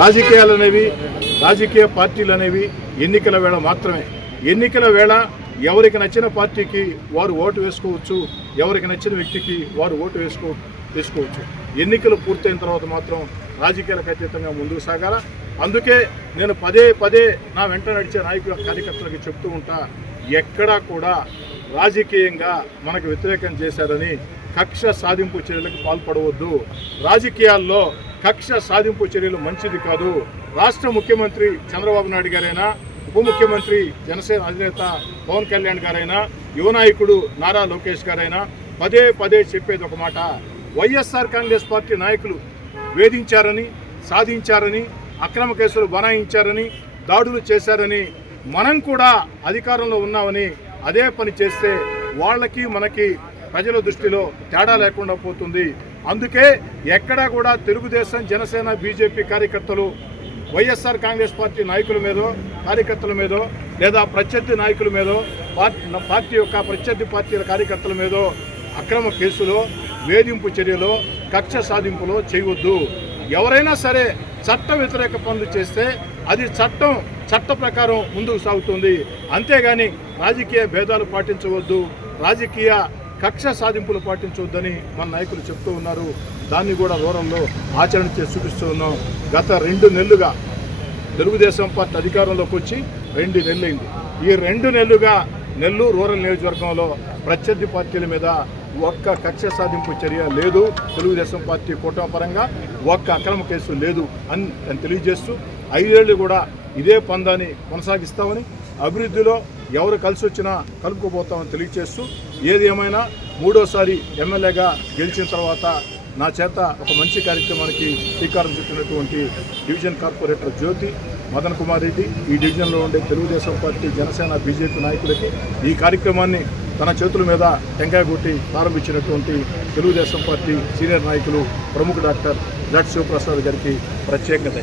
రాజకీయాలు అనేవి రాజకీయ పార్టీలు అనేవి ఎన్నికల వేళ మాత్రమే. ఎన్నికల వేళ ఎవరికి నచ్చిన పార్టీకి వారు ఓటు వేసుకోవచ్చు ఎవరికి నచ్చిన వ్యక్తికి వారు ఓటు వేసుకో వేసుకోవచ్చు. ఎన్నికలు పూర్తయిన తర్వాత మాత్రం రాజకీయాలకు అతీతంగా ముందుకు సాగాల? అందుకే నేను పదే పదే నా వెంట నడిచే నాయకుల కార్యకర్తలకు చెప్తూ ఉంటా ఎక్కడా కూడా రాజకీయంగా మనకు వ్యతిరేకం చేశారని కక్ష సాధింపు చర్యలకు పాల్పడవద్దు. రాజకీయాల్లో కక్ష సాధింపు చర్యలు మంచిది కాదు. రాష్ట్ర ముఖ్యమంత్రి చంద్రబాబు నాయుడు గారైనా ఉప ముఖ్యమంత్రి జనసేన అధినేత పవన్ కళ్యాణ్ గారైనా యువనాయకుడు నారా లోకేష్ గారైనా పదే పదే చెప్పేది ఒక మాట. వైఎస్ఆర్ కాంగ్రెస్ పార్టీ నాయకులు వేధించారని సాధించారని అక్రమ కేసులు బనాయించారని దాడులు చేశారని మనం కూడా అధికారంలో ఉన్నామని అదే పని చేస్తే వాళ్ళకి మనకి ప్రజల దృష్టిలో తేడా లేకుండా పోతుంది. అందుకే ఎక్కడా కూడా తెలుగుదేశం జనసేన బీజేపీ కార్యకర్తలు వైఎస్ఆర్ కాంగ్రెస్ పార్టీ నాయకుల మీదో కార్యకర్తల మీదో లేదా ప్రత్యర్థి నాయకుల మీదో పార్టీ పార్టీ యొక్క ప్రత్యర్థి పార్టీల కార్యకర్తల మీదో అక్రమ కేసులో వేధింపు చర్యలో కక్ష సాధింపులో చేయవద్దు ఎవరైనా సరే చట్ట వ్యతిరేక పనులు చేస్తే అది చట్టం చట్ట ప్రకారం ముందుకు సాగుతుంది. అంతేగాని రాజకీయ భేదాలు పాటించవద్దు. రాజకీయ కక్ష సాధింపులు పాటించవద్దని మన నాయకులు చెప్తూ ఉన్నారు. దాన్ని కూడా దూరంలో ఆచరణ చేసి చూపిస్తూ ఉన్నాం. గత రెండు నెలలుగా తెలుగుదేశం పార్టీ అధికారంలోకి వచ్చి రెండు నెలలైంది. ఈ రెండు నెలలుగా నెల్లూరు రూరల్ నియోజకవర్గంలో ప్రత్యర్థి పార్టీల మీద ఒక్క కక్ష సాధింపు చర్య లేదు. తెలుగుదేశం పార్టీ కూటమి పరంగా ఒక్క అక్రమ కేసు లేదు అని అని తెలియజేస్తూ ఐదేళ్ళు కూడా ఇదే పందాన్ని కొనసాగిస్తామని అభివృద్ధిలో ఎవరు కలిసి వచ్చినా కలుపుకుపోతామని తెలియజేస్తూ ఏది ఏమైనా మూడోసారి ఎమ్మెల్యేగా గెలిచిన తర్వాత నా చేత ఒక మంచి కార్యక్రమానికి శ్రీకారం చుట్టినటువంటి డివిజన్ కార్పొరేటర్ జ్యోతి మదన్ కుమార్ రెడ్డి ఈ డివిజన్లో ఉండే తెలుగుదేశం పార్టీ జనసేన బీజేపీ నాయకులకి ఈ కార్యక్రమాన్ని తన చేతుల మీద టెంకాయ కొట్టి ప్రారంభించినటువంటి తెలుగుదేశం పార్టీ సీనియర్ నాయకులు ప్రముఖ డాక్టర్ జట్ శివప్రసాద్ గారికి ప్రత్యేకత